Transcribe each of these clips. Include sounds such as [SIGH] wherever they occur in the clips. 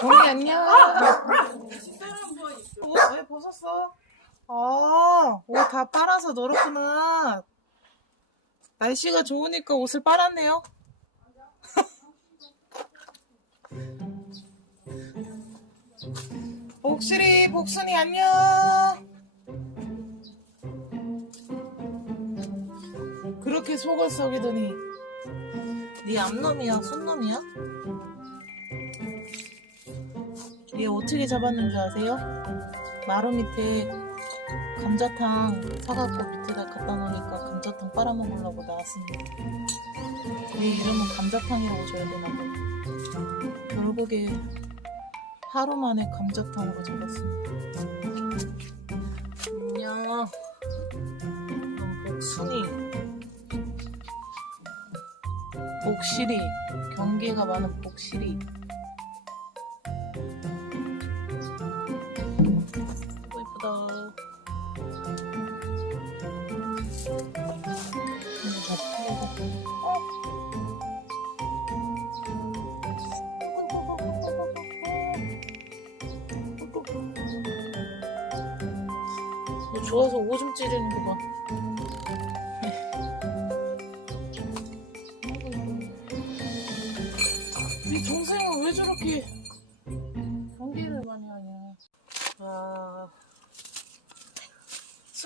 봄이 안녕. 어, 왜 벗었어? 아, 옷 다 빨아서 널었구나. 날씨가 좋으니까 옷을 빨았네요. [LAUGHS] 복실이, 복순이 안녕. 그렇게 속을 썩이더니 네 앞놈이야, 손놈이야? 얘 어떻게 잡았는 줄 아세요? 마루 밑에 감자탕 사갖고 밑에다 갖다 놓으니까 감자탕 빨아먹으려고 나왔습니다. 얘 이름은 감자탕이라고 줘야 되나 봐. 결국에 하루 만에 감자탕으로 잡았습니다. 안녕. 복순이. 복실이. 경계가 많은 복실이.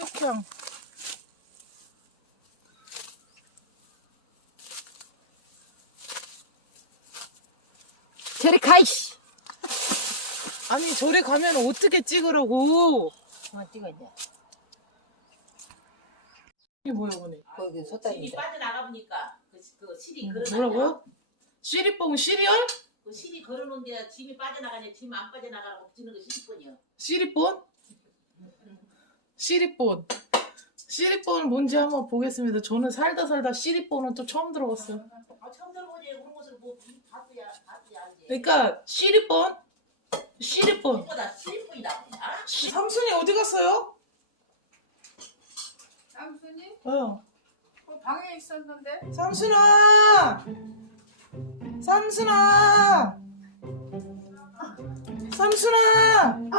쑥향. 저리 가, 이씨! 아니, 저리 가면 어떻게 찍으라고? 뭐 찍었냐? 이게 뭐야, 오늘? 거기 실이 솥다니까. 빠져나가 보니까 그, 그 실이 걸어 음, 뭐라고요? 시리뽕 시리얼? 그 실이 걸어놓은 데 짐이 빠져나가냐 짐 안 빠져나가라고 붙이는 거 실이뿐이요 시리폰? 시리폰. 시리폰 뭔지 한번 보겠습니다. 저는 살다 살다 시리폰은 또 처음 들어봤어요. 아 처음 들어보지 그런 것을 뭐 봤어야 봤어야 알지 그러니까 시리폰? 시리폰. 그거보다 실이뿐이다 알아? 삼순이 어디 갔어요? 삼순이? 어. 그 방에 있었는데? 삼순아! 삼순아! 삼순아!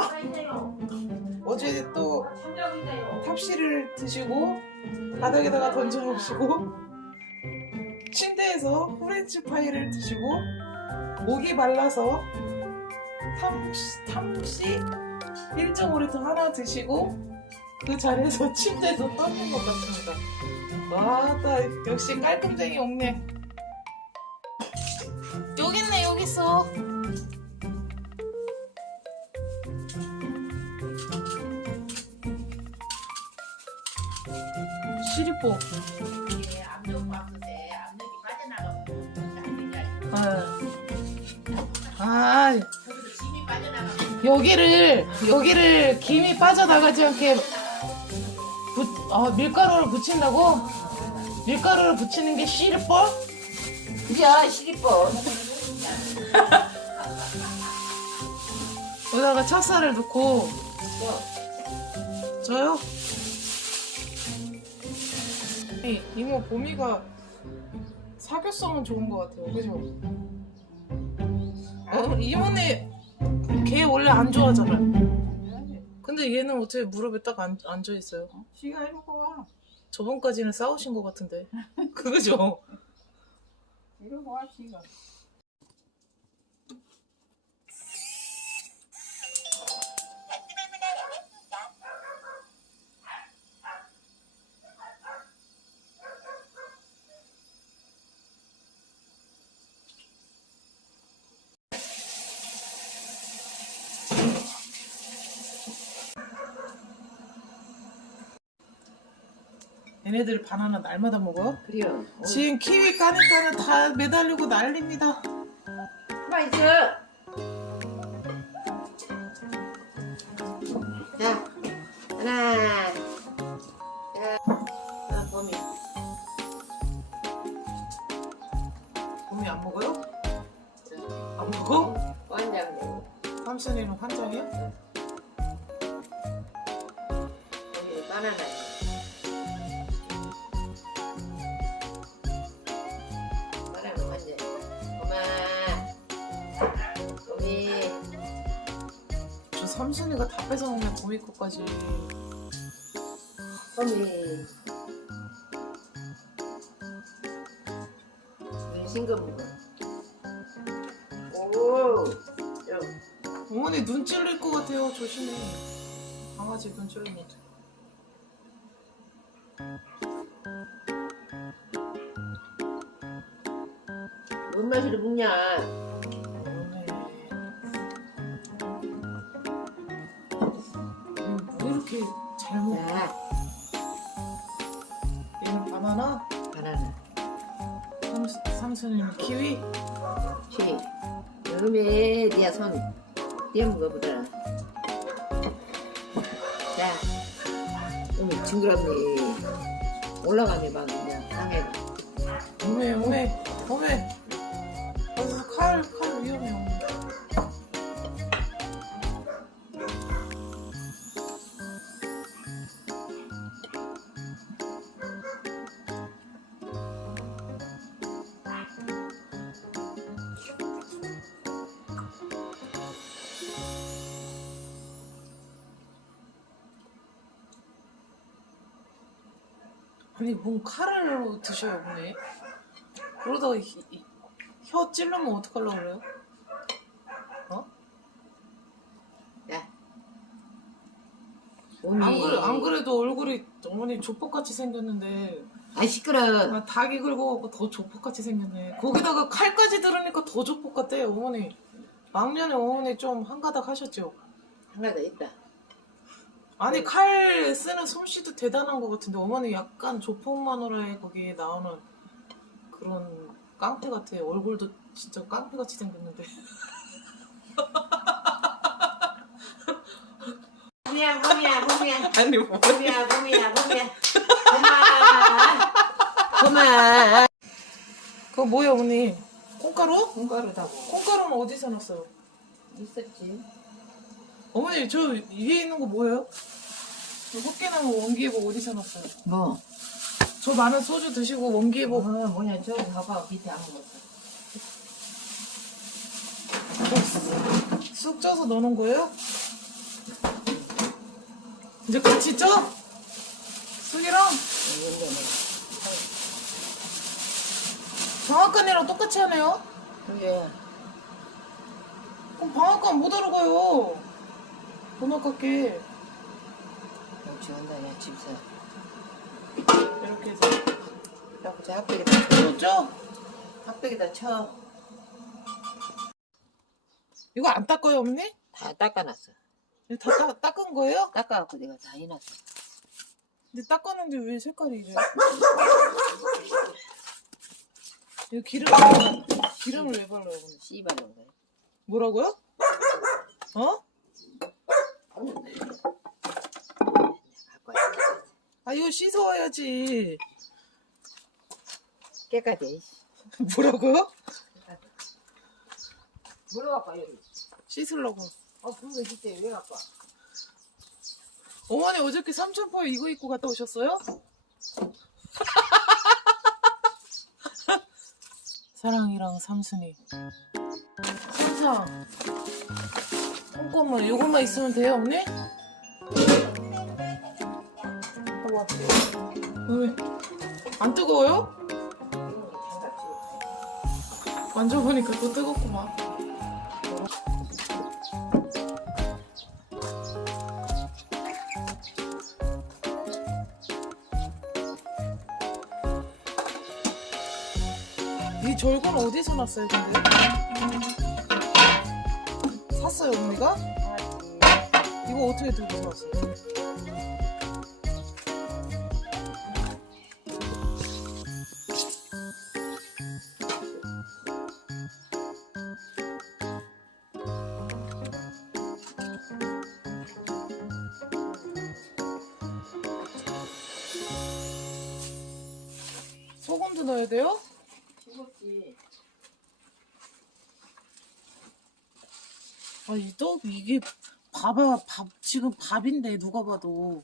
어제 또 탑시를 드시고 바닥에다가 던져놓으시고 침대에서 프렌치 파이를 드시고 목이 말라서 탐시, 탐시 1.5리터 하나 드시고 그 자리에서 [LAUGHS] 침대에서 떠는 것 같습니다. 와, 나 역시 깔끔쟁이 옥네. 여기 있네, 여기 있어. 시리뽀. 이게 압력 봤는데 압력이 빠져나가면 아, 저기도 짐이 빠져나가면 여기를, 여기를 김이 빠져나가지 않게 부, 아, 밀가루를 붙인다고? 밀가루를 붙이는 게 시리뽀? 그죠, 시리폰. 여기다가 찹쌀을 넣고 저요? 이, 이모 봄이가 사교성은 좋은 것 같아요 그죠? 어, 이모네 걔 원래 안 좋아하잖아요 근데 얘는 어떻게 무릎에 딱 앉, 앉아 있어요 지가 이러고 와. 저번까지는 싸우신 것 같은데 [LAUGHS] 그죠? 이러고 와, 지가. 얘네들 바나나 날마다 먹어? 그래요. 지금 키위 까니까는 다 매달리고 난립니다 가만 있어. 자, 하나. 자, 범이. 범이 안 먹어요? 안 먹어? 완장. 삼촌이는 환장이야? 여기 바나나. 삼순이가 다 뺏어먹네 보이 거까지. 어미. 눈 거. 오. 야, 어머니 눈 찔릴 것 같아요. 조심해. 강아지 눈 찔리면 어떡해. 이렇게 잘 먹어? 야, 얘는 바나나, 바나나. 삼수, 삼순이는 키위. 키위. 음에 니야 손. 니야 먹어보자. 야, 어미 징그럽니. 올라가네 막 그냥 방에. 어메 어메 어메. 어, 칼, 칼 위험해 아니 뭔 칼을 드셔요 어머니 그러다가 이- 이- 혀 찔르면 어떡하려고 그래요? 야. 어미. 안, 그래, 안 그래도 얼굴이 어머니 조폭같이 생겼는데 아 시끄러. 아, 닭이 긁어갖고 더 조폭같이 생겼네 거기다가 칼까지 들으니까 더 조폭 같아 어머니 막년에 어머니 좀 한가닥 하셨죠? 더 있다. 아니 칼 쓰는 솜씨도 대단한 것 같은데 어머니 약간 조폭 마누라에 거기에 나오는 그런 깡패 같아. 얼굴도 진짜 깡패같이 생겼는데. 봄이야 봄이야 봄이야. 아니 뭐. 봄이야 봄이야 봄이야. 봄아 그거 뭐예요 어머니? 콩가루? 콩가루다고 콩가루는 어디서 났어요? 있었지 어머니 저 위에 있는 거 뭐예요? 저 헛개나무 원기회복 어디서 났어요? 뭐? 저 많은 소주 드시고 어 원기회복 뭐냐 저기 봐봐 밑에 안 먹었어 쑥 쪄서 넣어놓은 거예요? 이제 같이 쪄? 쑥이랑 방앗간이랑 똑같이 하네요? 그게 그럼 방앗간 못 알아가요 돈 아깝게 역시 한다냐 집사 이렇게 해서 자꾸 저 핫팩에다 또 쪄? 핫팩에다 쳐. 이거 안 닦아요 어머니? 다 닦아놨어 이거 다 닦- 닦은 거예요? 닦아갖고 내가 다 해놨어 근데 닦았는데 왜 색깔이 이래? 이거 기름 기름을 왜 발라요 어머니? 씨발 놈 거야 뭐라고요? 어? 아 이거 씻어와야지. 깨끗해 뭐라고요? 물어갖고 여기. 씻으려고. 어 그거 진짜 왜 갖고 와 어머니 어저께 삼천포에 이거 입고 갔다 오셨어요? [LAUGHS] 사랑이랑 삼순이. 삼상 꼼꼼한 요것만 있으면 돼요 언니? 안 뜨거워요? 만져보니까 또 뜨겁구만 이 절구는 어디서 났어요 근데? 샀어요 언니가? 이거 어떻게 들고 왔어요? 소금도 넣어야 돼요? 싱겁지 아, 이 떡, 이게, 봐봐, 밥, 지금 밥인데, 누가 봐도.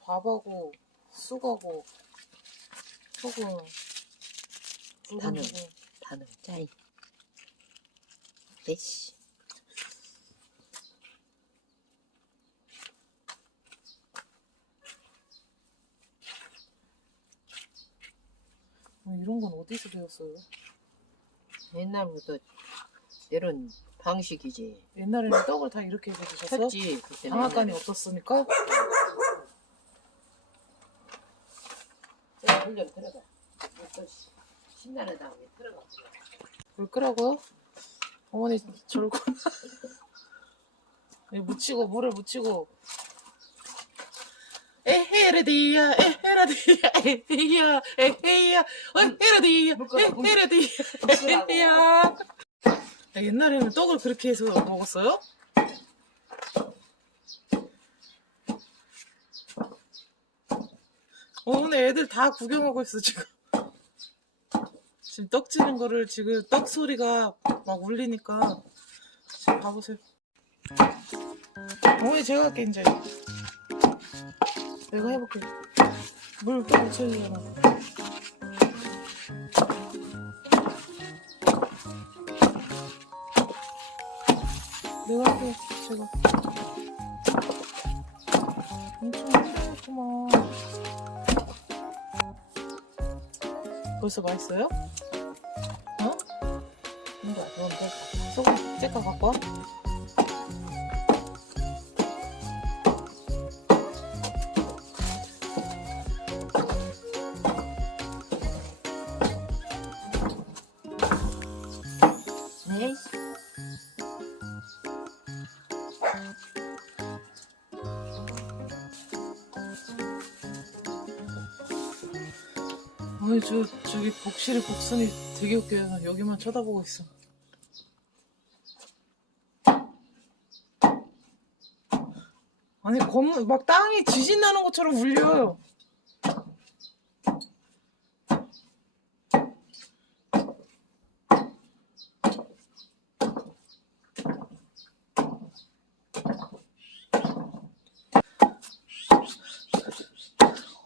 밥하고, 쑥하고, 소금, 다는, 소금이고. 다는 짜이. 레시. 이런 건 어디서 배웠어요? 옛날부터 이런 방식이지. 옛날에는 떡을 다 이렇게 해서 드셨어? 쳤지 그때는. 방앗간이 없었으니까? 물좀 들어가. 또 신나는 다음에 들어가. 물 끄라고요? 어머니 예, 묻히고 물을 묻히고 에헤르디야 에헤르디야 에헤야 에헤야 에헤르디야 에헤르디야 에헤야 옛날에는 떡을 그렇게 해서 먹었어요? 오늘 애들 다 구경하고 있어 지금 지금 떡 치는 거를 지금 떡 소리가 막 울리니까 지금 봐보세요. 어머니 제가 할게 이제. 내가 해볼게. 물또 묻혀주잖아. 할게 제가. 엄청 힘들었구만. 벌써 맛있어요? 어? 이거 그런데 소금 째까 갖고 와. 복실이 복순이 되게 웃겨요. 나 여기만 쳐다보고 있어. 아니 건물 막 땅이 지진 나는 것처럼 울려요.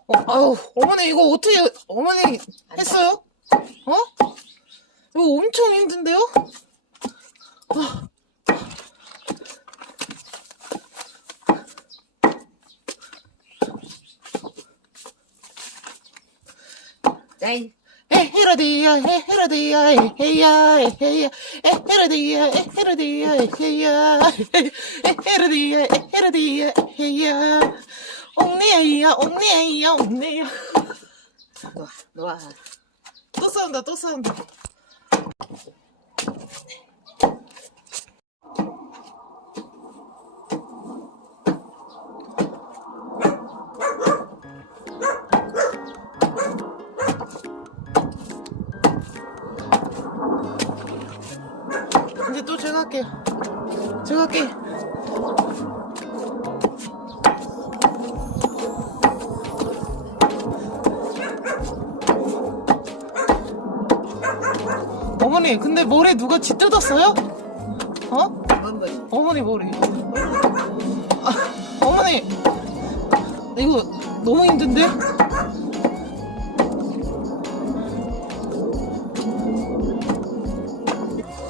어, 아유, 어머니 이거 어떻게 어머니 했어요? 어? 이거 엄청 힘든데요? 아. 짠. 에헤라디야 에 헤라디야 에 헤야 에 헤야 에 헤라디야 에 헤라디야 에 헤야 에 헤라디야 에 헤라디야 에 헤야 옥내야 옥내야 옥내야 놓아. 놓아. 또 싸운다 또 싸운다. 이제 또 제가 할게요. 제가 할게 어머니 근데 머리 누가 쥐 뜯었어요? 어? 어머니 머리 아, 어머니 이거 너무 힘든데?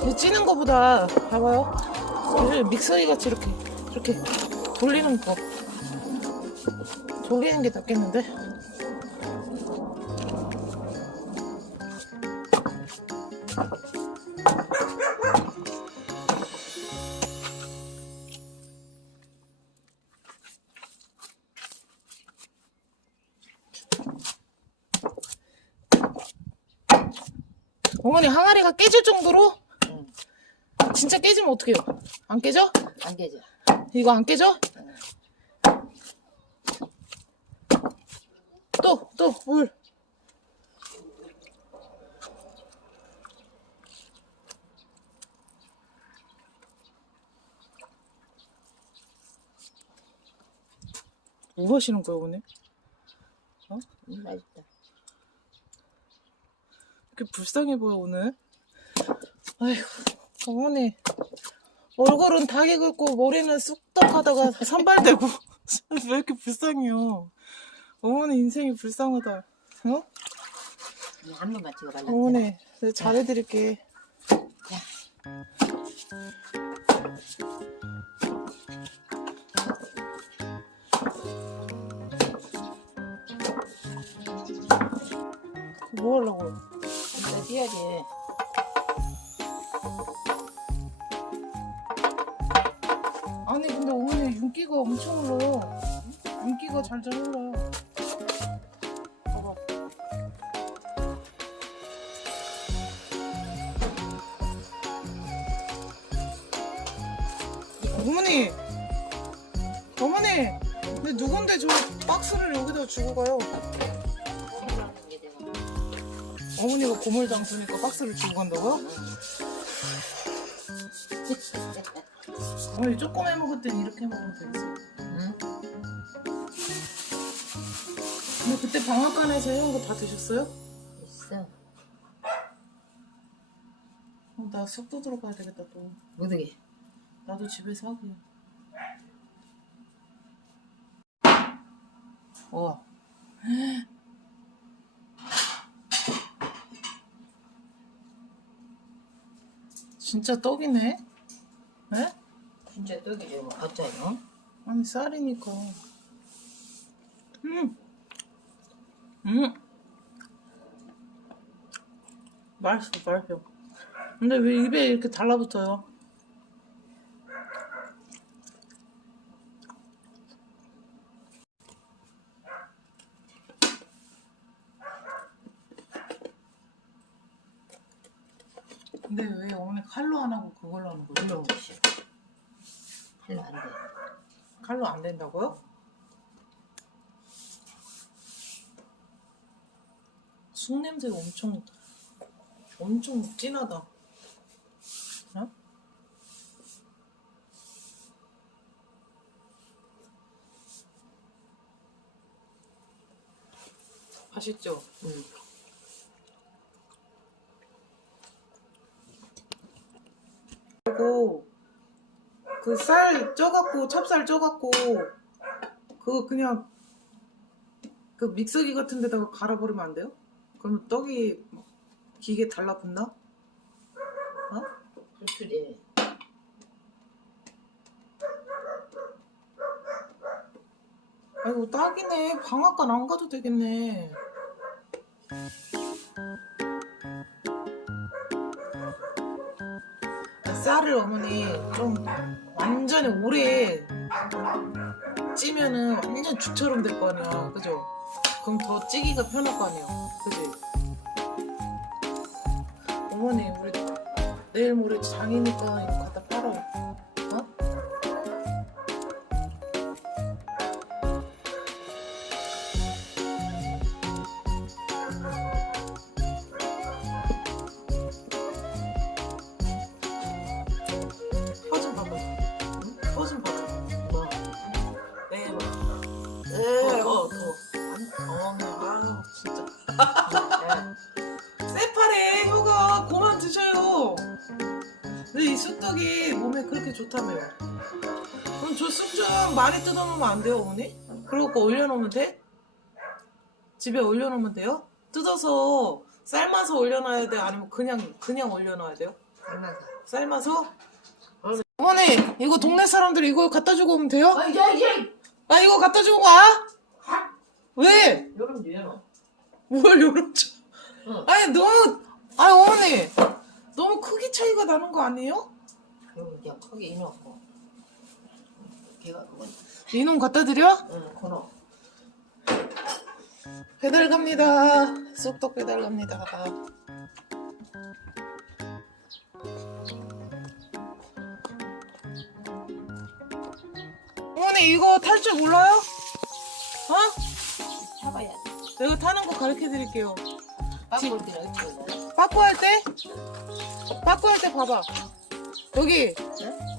이거 찌는 거보다 봐봐요 믹서기 같이 이렇게 이렇게 돌리는 거 돌리는 게 낫겠는데? 깨져. 이거 안 깨져? 또, 또, 물. 뭐 하시는 거예요, 오늘? 음, 맛있다. 이렇게 불쌍해 보여, 오늘. 아이고, 어머니. 얼굴은 닭이 긁고 머리는 쑥떡 하다가 산발되고. [LAUGHS] 왜 이렇게 불쌍해요? 어머니 인생이 불쌍하다. 어? 한 번만 찍어달라. 어머니, 내가 잘해드릴게. 뭐 하려고? 진짜 뛰어야지. 윤기가 엄청 흘러. 윤기가 잘잘 흘러요. 봐봐. 어머니, 어머니, 근데 누군데 저 박스를 여기다 주고 가요? 어머니가 고물 장수니까 박스를 주고 간다고요? 어머니 조금 해 먹을 땐 이렇게 먹으면 되겠어. 응? 근데 그때 방앗간에서 해온 거 다 드셨어요? 있어. 어, 나 숙도 들어가야 되겠다 또. 무더기. 나도 집에서 하게. 와. [GASPS] 진짜 떡이네? 네? 진짜 떡이지 뭐 가짜요? 아니 쌀이니까. 음. 음. 맛있어, 맛있어. 근데 왜 입에 이렇게 달라붙어요? 근데 왜 어머니 칼로 안 하고 그걸로 하는 거예 별로 안 돼. 칼로 안 된다고요? 쑥 냄새가 엄청 엄청 진하다. 어? 맛있죠? 응. 그리고 그 쌀 쪄갖고 찹쌀 쪄갖고 그거 그냥 그 믹서기 같은 데다가 갈아버리면 안 돼요? 그러면 떡이 막 기계 달라붙나? 어? 그렇지. 아이고 딱이네 방앗간 안 가도 되겠네 쌀을 어머니 좀 완전히 오래 찌면은 완전 죽처럼 될 거 아니야 그죠? 그럼 더 찌기가 편할 거 아니야 그지? 어머니 우리 내일 모레 장이니까 많이 뜯어놓으면 안 돼요, 어머니? 그러고 올려놓으면 돼? 집에 올려놓으면 돼요? 뜯어서 삶아서 올려놔야 돼? 아니면 그냥, 그냥 올려놔야 돼요? 얼마나? 삶아서? 어머니 이거 동네 사람들 이거 갖다 주고 오면 돼요? 아 이제 이제. 아 이거 갖다 주고 가? 왜? 여름 뒤에는. 뭘 요렇죠? 응. 아니 너무 아니 어머니 너무 크기 차이가 나는 거 아니에요? 여기 그냥 크게 이놓고. 걔가 그건. 이놈 갖다 드려? 응, 코너. 배달 갑니다 쑥떡 배달 갑니다 어머니 이거 탈 줄 몰라요? 어? 타봐야 돼. 내가 타는 거 가르쳐 드릴게요 때는 어떻게 해? 빠꾸 할 때? 빠꾸 할 때 봐봐. 여기, 응?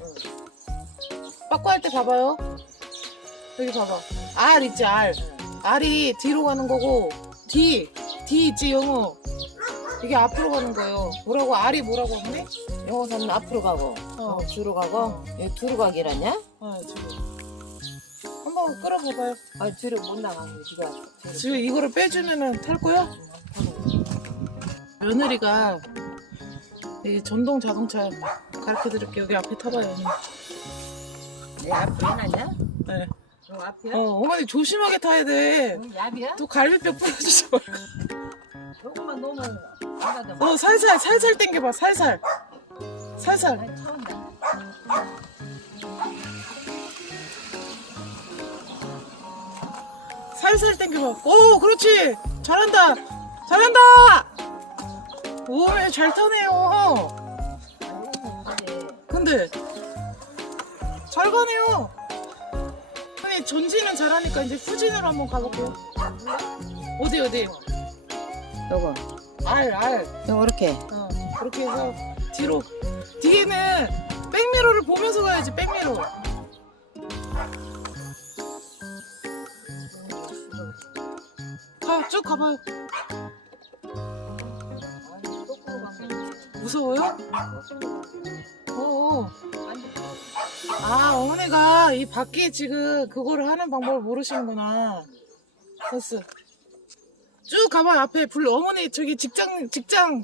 빠꾸 할 때 봐봐요. 여기 봐봐. R 있지, R. R이 뒤로 가는 거고, D, D 있지, 영어. 이게 앞으로 가는 거예요. 뭐라고, R이 뭐라고 하는데? 영어사는 앞으로 가고, 어. 어, 뒤로 가고, 어. 여기 뒤로 가기라냐? 아, 지금. 한번 끌어봐봐요. 아, 뒤로 못 나가는 지가. 뒤로. 지금 이거를 빼주면은 탈 거야? 며느리가 이 전동 자동차 가르쳐 드릴게요. 여기 앞에 타봐요. 내 앞에 해놨냐? 네. 저 앞이야? 어, 어머니 조심하게 타야 돼. 응, 얍이야? 또 갈비뼈 부러지지 말고. 조금만 안 가도 어 살살 살살 당겨봐 살살 살살 차온다. 살살 당겨봐 오 그렇지 잘한다 잘한다 오 잘 타네요 근데 잘 가네요. 아니 전진은 잘하니까 이제 후진으로 한번 가볼게요. 어디 어디? 요거. 알 알. 요거 이렇게. 어, 그렇게 해서 뒤로. 뒤에는 백미러를 보면서 가야지 백미러. 가, 쭉 가봐요. 무서워요? 어어 아 어머니가 이 밖에 지금 그거를 하는 방법을 모르시는구나 됐어 쭉 가봐요 앞에 불 어머니 저기 직장 직장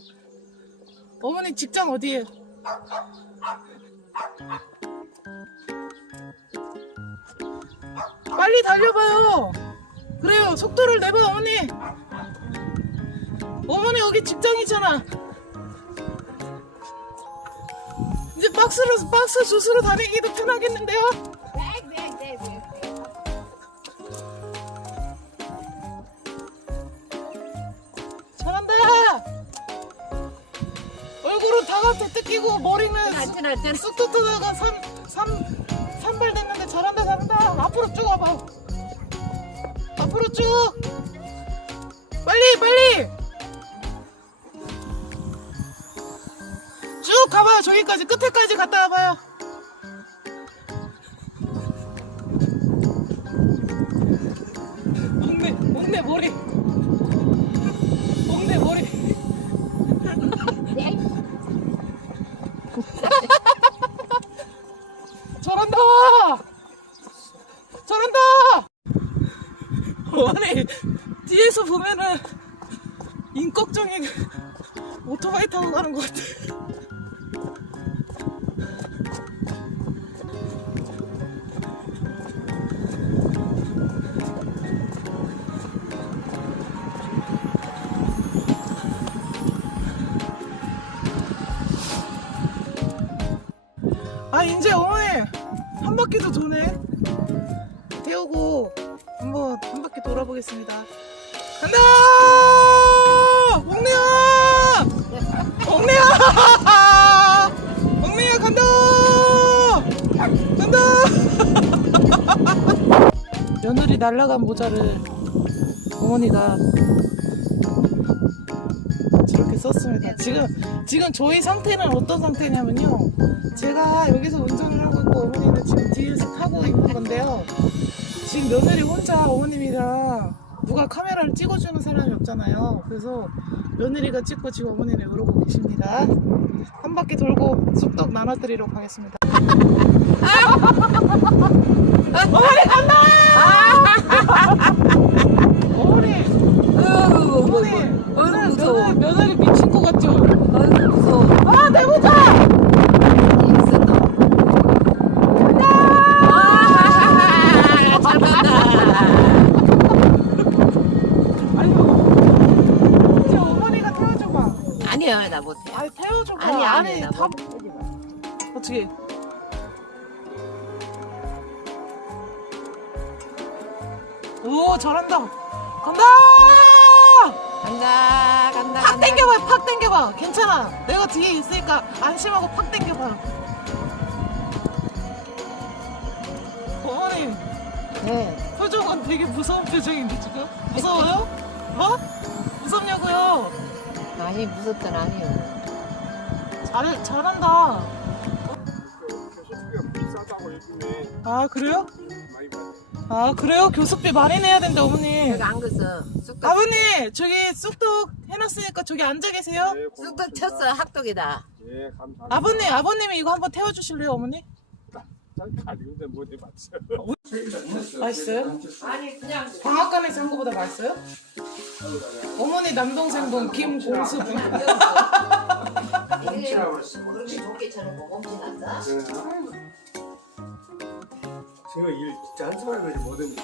어머니 직장 어디에요? 빨리 달려봐요. 그래요. 속도를 내봐, 어머니. 어머니 여기 직장이잖아. 이제 박스로 박스 주스로 다니기도 편하겠는데요? 잘한다. 얼굴은 다 갖다 뜯기고 머리는 안전 안전. 쑥 뜯다가 삼, 삼, 산발 됐는데 잘한다 잘한다 앞으로 쭉 와봐 앞으로 쭉 빨리 빨리 저기까지 끝에까지 갔다 와봐요 목내 목내 머리 목내 머리 [LAUGHS] 잘한다! 잘한다! 아니, 뒤에서 보면은 인걱정이 오토바이 타고 가는 것 같아. 아, 바퀴 돌아보겠습니다. 간다! 옥내야! 옥내야! 옥내야 간다! 간다! 며느리 날라간 모자를 어머니가 저렇게 썼습니다. 지금 지금 저희 상태는 어떤 상태냐면요. 제가 여기서 운전을 하고 있고 어머니는 지금 뒤에서 타고 있는 건데요. 지금 며느리 혼자 어머님이랑 누가 카메라를 찍어주는 사람이 없잖아요. 그래서 며느리가 찍고 지금 어머니는 이러고 계십니다. 한 바퀴 돌고 쑥떡 나눠드리러 가겠습니다. 어머니 간다! 어머니, 어머니. 며느리, 며느리 미친 것 같죠? 아이고 무서워. 아, 내 모자! 아, 잘 간다. 아이고. 이제 어머니가 태워줘봐. 아니야 나 못해. 아니, 태워줘봐. 아니 아니 나다 못해. 어떻게? 오 잘한다. 간다. 간다 간다. 팍 간다. 당겨봐, 팍 당겨봐. 괜찮아. 내가 뒤에 있으니까 안심하고 팍 당겨봐. 어머님 네. 표정은 되게 무서운 표정인데 지금 무서워요? 어? 무섭냐고요? 아니 무섭던 아니요. 잘 잘한다. 교수비가 비싸다고 요즘에 아 그래요? 많이 받아. 아 그래요? 교습비 많이 내야 된다 어머니. 안 갔어. 쑥떡 아버님 저기 쑥떡 해놨으니까 저기 앉아 계세요. 네, 쑥떡 고맙습니다. 쳤어 학떡이다. 예, 감사합니다. 아버님 아버님이 이거 한번 태워주실래요 어머니? 잘 가리는데 못 해봤어요. 맛있어요? 아니 그냥 방앗간에서 한 거보다 맛있어요? 어머니 남동생분 김공수분. 이게 그렇게 좋게 쳐놓고 몸치 난다. 제가 일 진짜 한숨을 가지 못했는데